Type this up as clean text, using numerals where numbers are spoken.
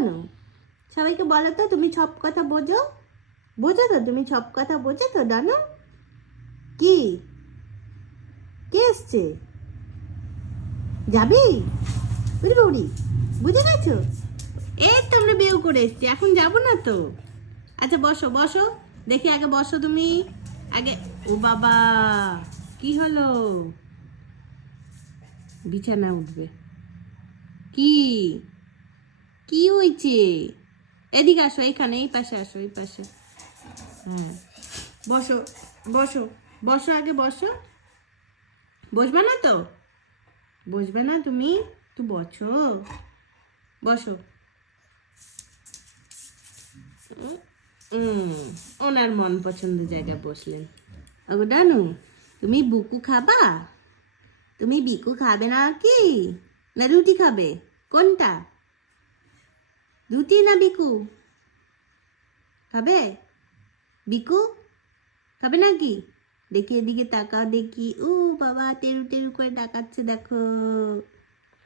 ডানো, সবাইকে বলো তো তুমি সব কথা বোঝো, বোঝো তো তুমি সব কথা বোঝো তো ডানো? কি, কে এসছে? যাবি? উড়ি বৌড়ি, বুঝে গেছো? এই তো আমরা বিয়ে করে এসছি, এখন যাবো না তো। আচ্ছা বসো বসো, দেখি আগে বসো তুমি আগে। ও বাবা, কি হলো? বিছানা উঠবে? কি, কি হয়েছে? এদিকে আসো, এইখানে এই পাশে আসো, এই পাশে। হ্যাঁ, বসো বসো, বসো আগে বসো। বসবে না তো? বসবে না তুমি? তো বসো, বসো। ওনার মন পছন্দের জায়গায় বসলেন। ওগো ডানু, তুমি বুকু খাবা? তুমি বিকু খাবে না কি? না রুটি খাবে? কোনটা? রুটি না বিকু খাবে? বিকু খাবে নাকি? দেখি এদিকে তাকাও দেখি। ও বাবা, টেরু টেরু করে তাকাচ্ছে দেখো।